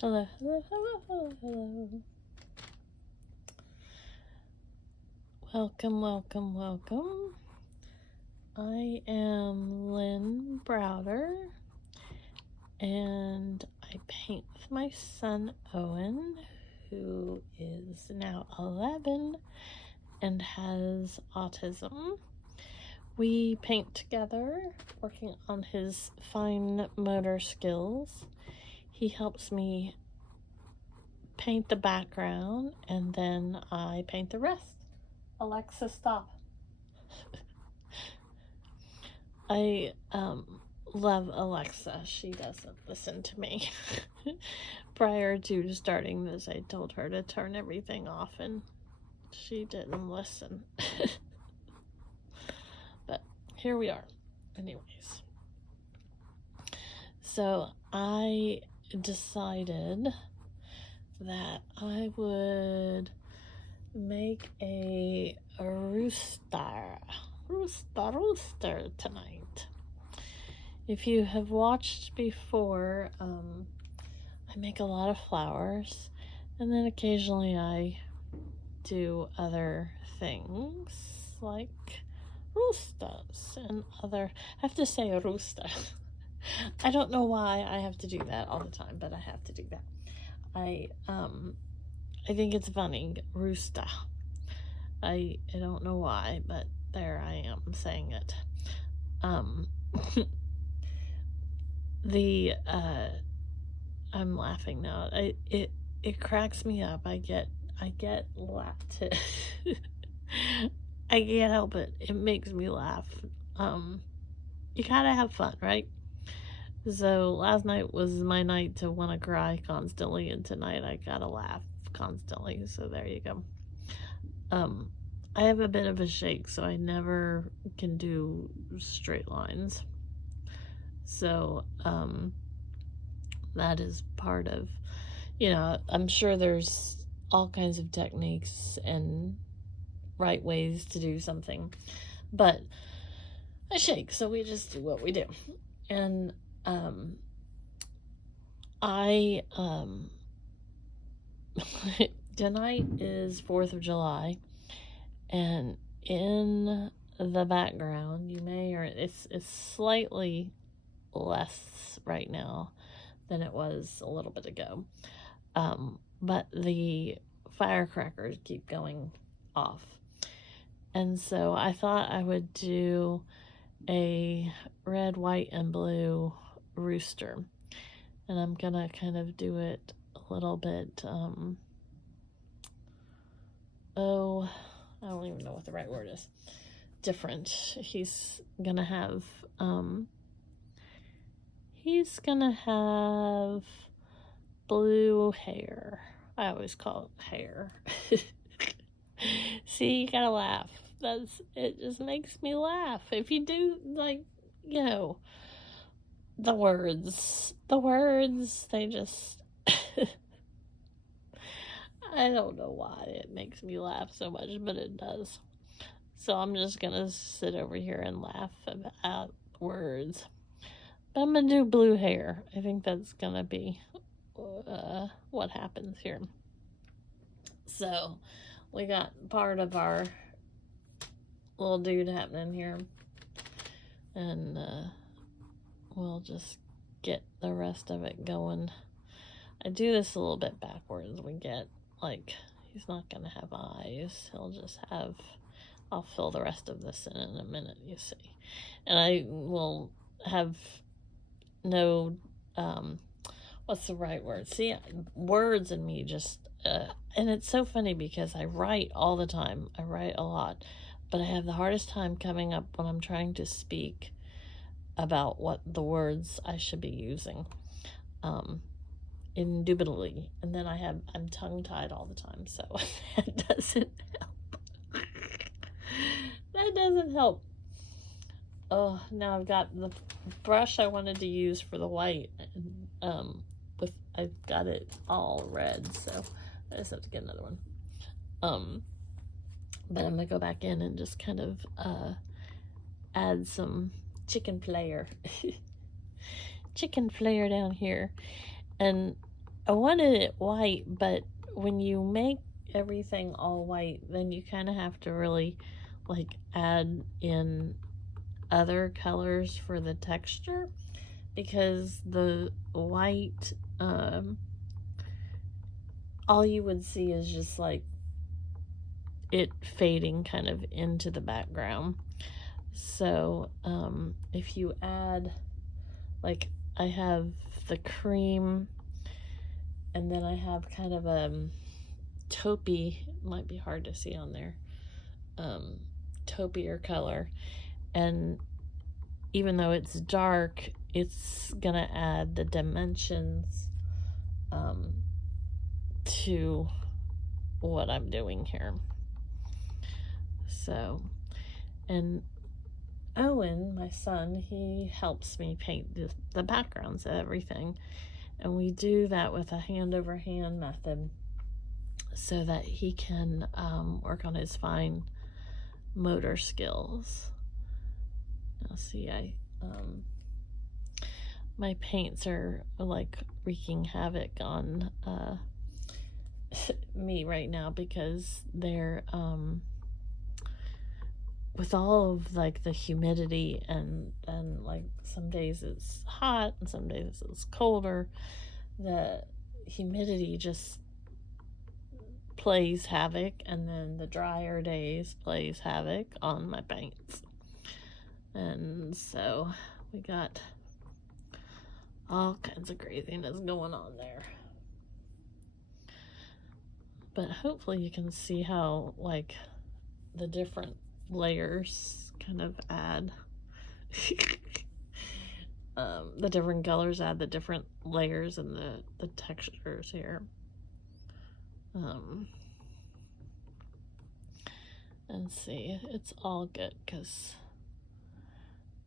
Hello, hello, hello, hello, hello. Welcome, welcome, welcome. I am Lynn Browder, and I paint with my son Owen, who is now 11 and has autism. We paint together, working on his fine motor skills. He helps me paint the background, and then I paint the rest. Alexa, stop. I love Alexa. She doesn't listen to me. Prior to starting this, I told her to turn everything off, and she didn't listen. But here we are. Anyways. So I decided that I would make a rooster tonight. If you have watched before, I make a lot of flowers, and then occasionally I do other things like roostas and other. I have to say rooster. I don't know why I have to do that all the time, but I have to do that. I think it's funny, rooster. I don't know why, but there I am saying it. I'm laughing now. It cracks me up. I get laughed. I can't help it. It makes me laugh. You gotta have fun, right? So last night was my night to want to cry constantly, and tonight I gotta laugh constantly. So there you go. I have a bit of a shake, so I never can do straight lines. So that is part of, I'm sure there's all kinds of techniques and right ways to do something, but I shake, so we just do what we do. And tonight is 4th of July, and in the background, it's slightly less right now than it was a little bit ago, but the firecrackers keep going off, and so I thought I would do a red, white, and blue rooster, and I'm gonna kind of do it a little bit, I don't even know what the right word is, different. He's gonna have blue hair. I always call it hair. See, you gotta laugh. It just makes me laugh. If you do, the words, they just, I don't know why it makes me laugh so much, but it does. So I'm just gonna sit over here and laugh about words. But I'm gonna do blue hair. I think that's gonna be what happens here. So we got part of our little dude happening here, and we'll just get the rest of it going. I do this a little bit backwards. We get, he's not gonna have eyes. I'll fill the rest of this in a minute, you see. And I will have no, what's the right word? See, words in me just, and it's so funny because I write all the time. I write a lot, but I have the hardest time coming up when I'm trying to speak about what the words I should be using, indubitably. And then I'm tongue-tied all the time, so that doesn't help. That doesn't help. Oh, now I've got the brush I wanted to use for the white, I've got it all red, so I just have to get another one. But I'm gonna go back in and just kind of add some chicken flair down here. And I wanted it white, but when you make everything all white, then you kind of have to really like add in other colors for the texture, because the white, all you would see is just like it fading kind of into the background. So if you add, like, I have the cream, and then I have kind of a taupey, might be hard to see on there, taupier color, and even though it's dark, it's gonna add the dimensions to what I'm doing here. So, and Owen, my son, he helps me paint the backgrounds of everything, and we do that with a hand over hand method so that he can work on his fine motor skills. Now see, my paints are like wreaking havoc on me right now, because they're with all of like the humidity, and like some days it's hot and some days it's colder, the humidity just plays havoc, and then the drier days plays havoc on my paints. And so we got all kinds of craziness going on there. But hopefully you can see how like the different layers kind of add the different colors add the different layers and the textures here. And see, it's all good because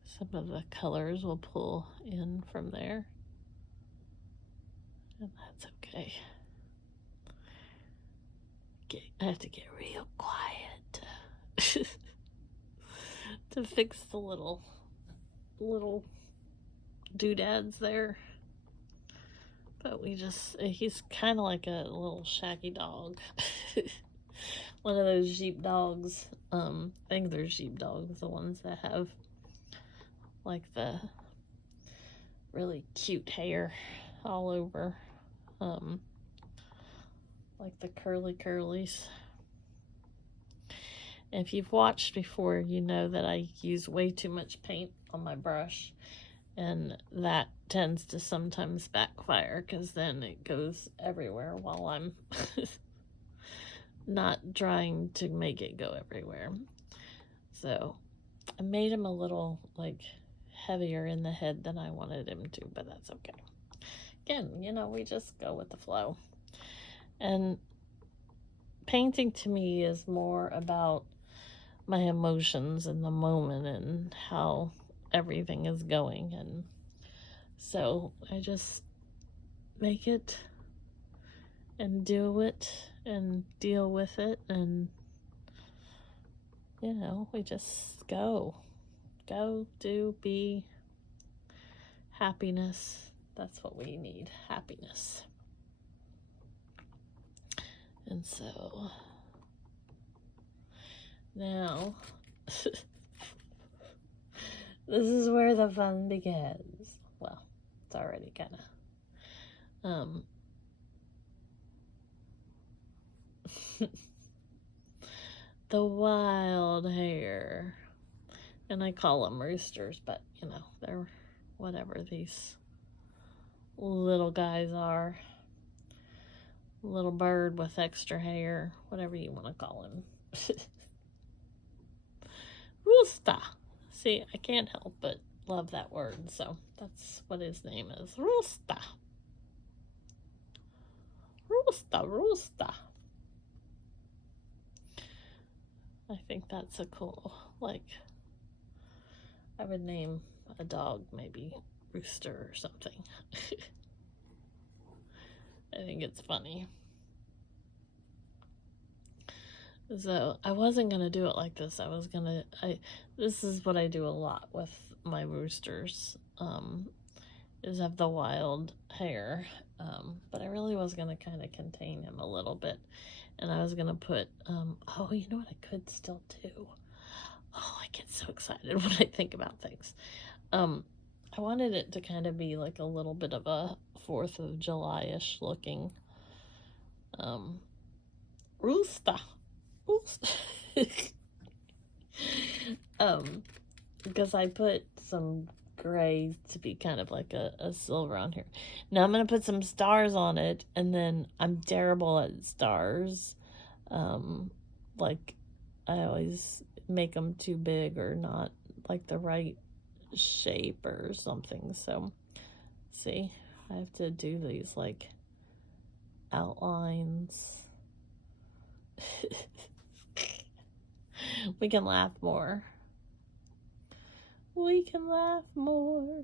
some of the colors will pull in from there, and that's okay. I have to get real quiet to fix the little doodads there. But he's kind of like a little shaggy dog. One of those sheepdogs. I think they're sheepdogs, the ones that have like the really cute hair all over. Like the curly curlies. And if you've watched before, you know that I use way too much paint on my brush, and that tends to sometimes backfire because then it goes everywhere while I'm not trying to make it go everywhere. So I made him a little like heavier in the head than I wanted him to, but that's okay. Again, we just go with the flow. And painting to me is more about my emotions in the moment and how everything is going. And so I just make it and do it and deal with it, and we just go, do, be. Happiness, that's what we need, happiness. And so now this is where the fun begins. Well, it's already kind of the wild hair, and I call them roosters, but they're whatever these little guys are. Little bird with extra hair, whatever you want to call him. Roostah. See, I can't help but love that word, so that's what his name is. Roostah. Roostah. I think that's a cool, I would name a dog maybe Rooster or something. I think it's funny. So I wasn't going to do it like this. This is what I do a lot with my roosters, is of the wild hair. But I really was going to kind of contain him a little bit. And I was going to put, oh, you know what I could still do? Oh, I get so excited when I think about things. I wanted it to kind of be like a little bit of a 4th of July-ish looking rooster. Because I put some gray to be kind of like a silver on here. Now I'm going to put some stars on it, and then I'm terrible at stars. Like, I always make them too big or not like the right shape or something. So, see, I have to do these like outlines. We can laugh more. We can laugh more.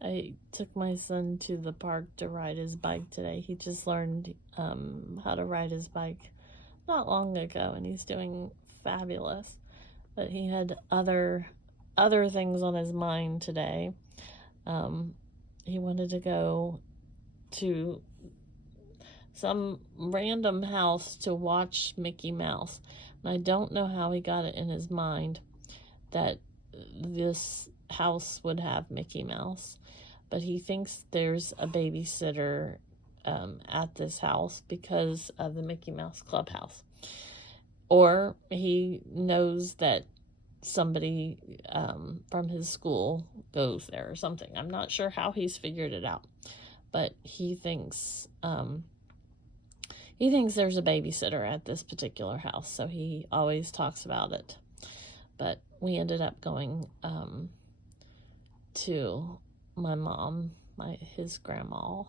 I took my son to the park to ride his bike today. He just learned how to ride his bike not long ago, and he's doing fabulous. But he had other things on his mind today. He wanted to go to some random house to watch Mickey Mouse. And I don't know how he got it in his mind that this house would have Mickey Mouse. But he thinks there's a babysitter at this house because of the Mickey Mouse Clubhouse. Or he knows that somebody from his school goes there or something. I'm not sure how he's figured it out. But he thinks there's a babysitter at this particular house, so he always talks about it. But we ended up going to my mom, his grandma,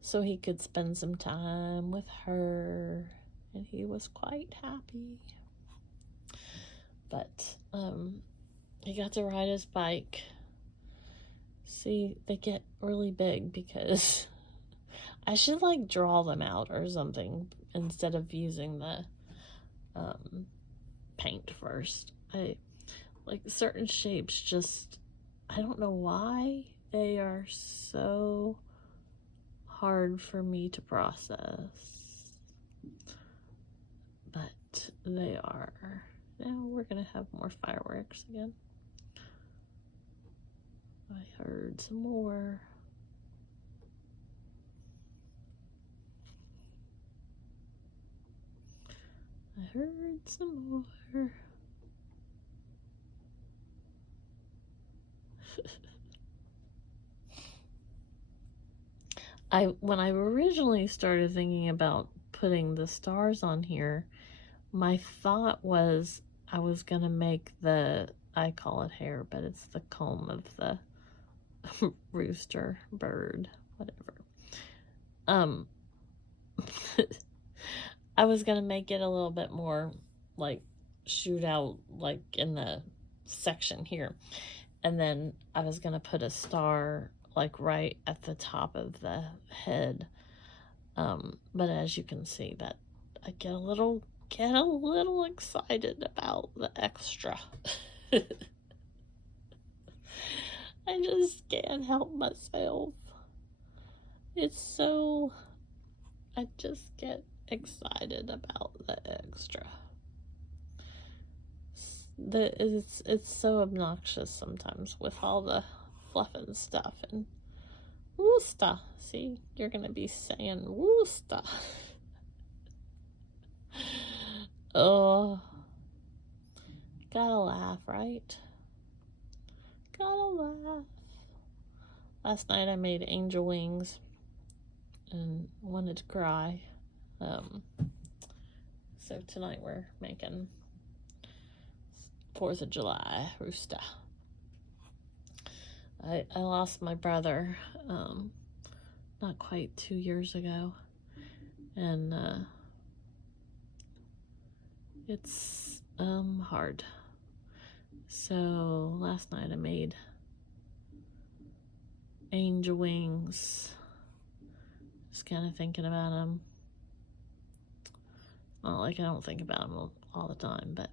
so he could spend some time with her, and he was quite happy. But he got to ride his bike. See, they get really big because I should like draw them out or something instead of using the paint first. I like certain shapes, just I don't know why they are so hard for me to process, but they are. Now we're gonna have more fireworks again. I heard some more. I heard some more. When I originally started thinking about putting the stars on here, my thought was I was gonna make I call it hair, but it's the comb of the rooster bird, whatever. I was gonna make it a little bit more like shoot out like in the section here, and then I was gonna put a star like right at the top of the head. But as you can see, that I get a little excited about the extra. I just can't help myself. I just get excited about the extra. It's so obnoxious sometimes with all the fluff and stuff. And Roostah, see, you're gonna be saying Roostah. Oh, gotta laugh, right? Gotta laugh. Last night I made angel wings and wanted to cry. So tonight we're making 4th of July Roostah. I lost my brother not quite 2 years ago, and it's hard. So last night I made angel wings, just kind of thinking about him. Well, like I don't think about him all the time, but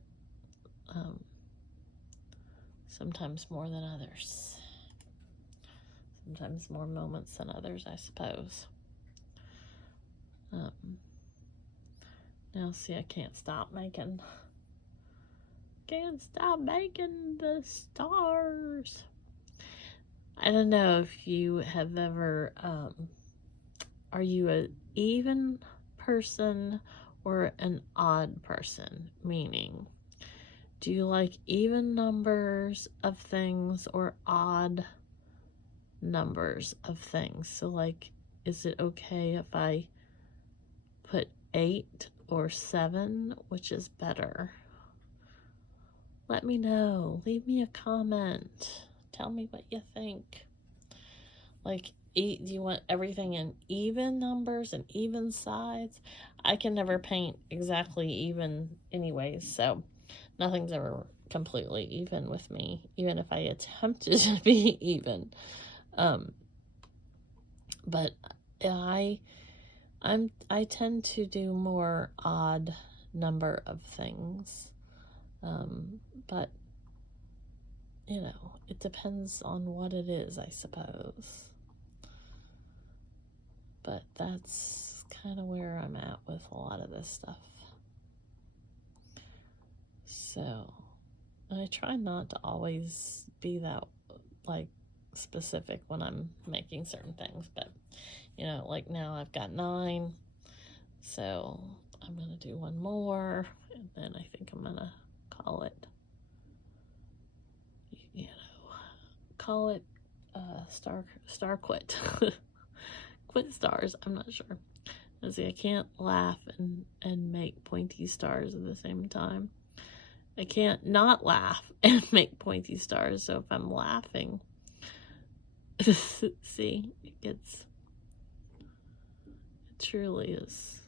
Sometimes more than others. Sometimes more moments than others, I suppose. Now see, I can't stop making the stars. I don't know if you have ever, are you an even person or an odd person? Meaning, do you like even numbers of things or odd numbers of things? So like, is it okay if I put 8 or 7? Which is better? Let me know. Leave me a comment. Tell me what you think. Like, do you want everything in even numbers and even sides? I can never paint exactly even anyways, so nothing's ever completely even with me, even if I attempted to be even. But I tend to do more odd number of things. But you know, it depends on what it is, I suppose. But that's kind of where I'm at with a lot of this stuff. So I try not to always be that like specific when I'm making certain things, but you know, like now I've got 9, so I'm gonna do one more, and then I think I'm gonna call it, you know, call it star quit. Quit stars. I'm not sure. See, I can't laugh and make pointy stars at the same time. I can't not laugh and make pointy stars. So if I'm laughing, see, it truly is,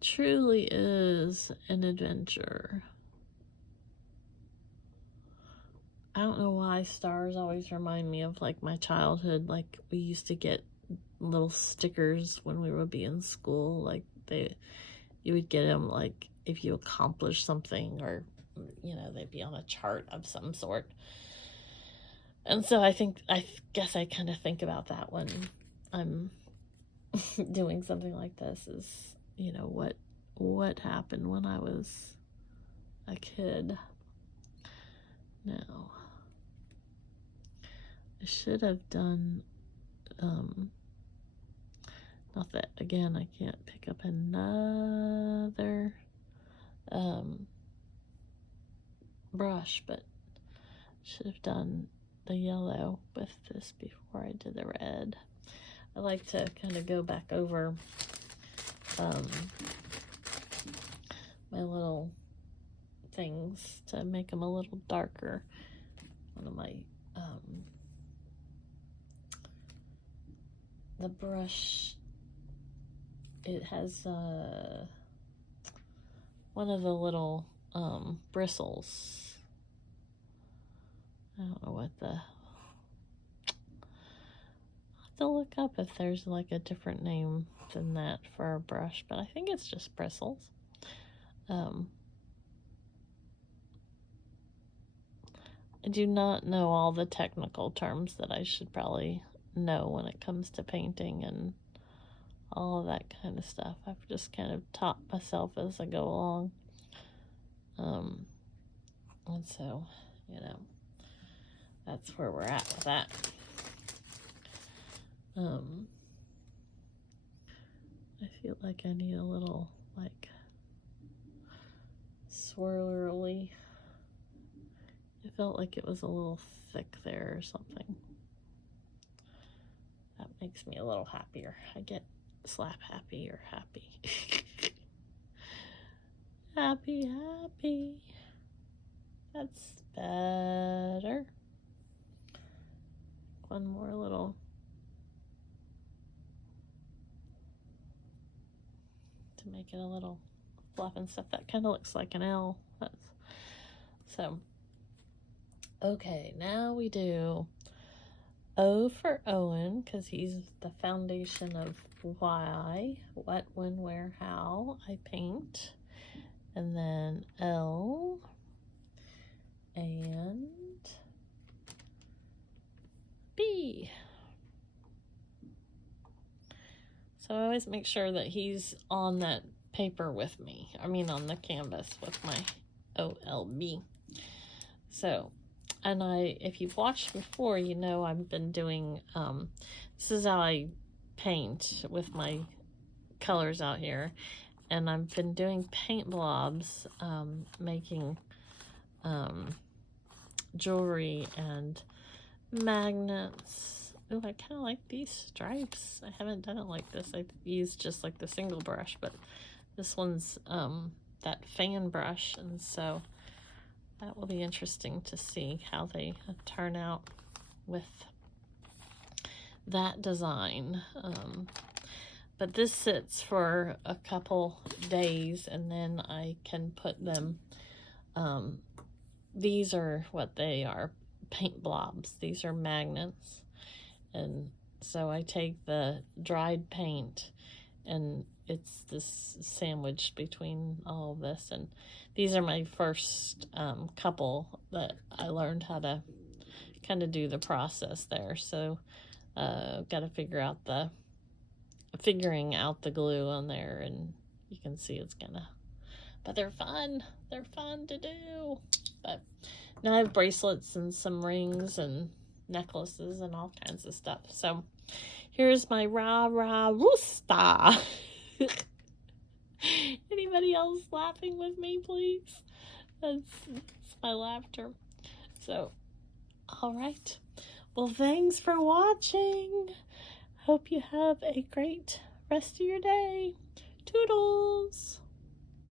truly is an adventure. I don't know why stars always remind me of like my childhood. Like we used to get little stickers when we would be in school. Like you would get them like if you accomplished something, or you know, they'd be on a chart of some sort. And so I guess I kind of think about that when I'm doing something like this, is, you know, what happened when I was a kid. Now I should have done, not that, again, I can't pick up another brush, but should have done the yellow with this before I did the red. I like to kind of go back over my little things to make them a little darker. One of my the brush, it has one of the little bristles. I don't know what I'll have to look up if there's like a different name than that for a brush, but I think it's just bristles. I do not know all the technical terms that I should probably know when it comes to painting and all of that kind of stuff. I've just kind of taught myself as I go along. And so, you know, that's where we're at with that. I feel like I need a little, like, swirly. It felt like it was a little thick there or something. That makes me a little happier. I get slap happy or happy. Happy. That's better. One more little. To make it a little fluff and stuff. That kind of looks like an L. So, okay, now we do O for Owen, because he's the foundation of why, what, when, where, how I paint. and then L, and B. So I always make sure that he's on that paper with me. I mean on the canvas with my OLB. So, and if you've watched before, you know I've been doing, this is how I paint with my colors out here. And I've been doing paint blobs, making jewelry and magnets. Ooh, I kind of like these stripes. I haven't done it like this. I've used just like the single brush, but this one's that fan brush, and so that will be interesting to see how they turn out with that design. But this sits for a couple days, and then I can put them, these are what they are, paint blobs. These are magnets. And so I take the dried paint, and it's this sandwiched between all of this. And these are my first couple that I learned how to kind of do the process there. So got to figuring out the glue on there, and you can see it's gonna, but they're fun to do. But now I have bracelets and some rings and necklaces and all kinds of stuff. So here's my Rah Rah Roostah. Anybody else laughing with me, please? That's my laughter. So all right, well, thanks for watching. Hope you have a great rest of your day. Toodles!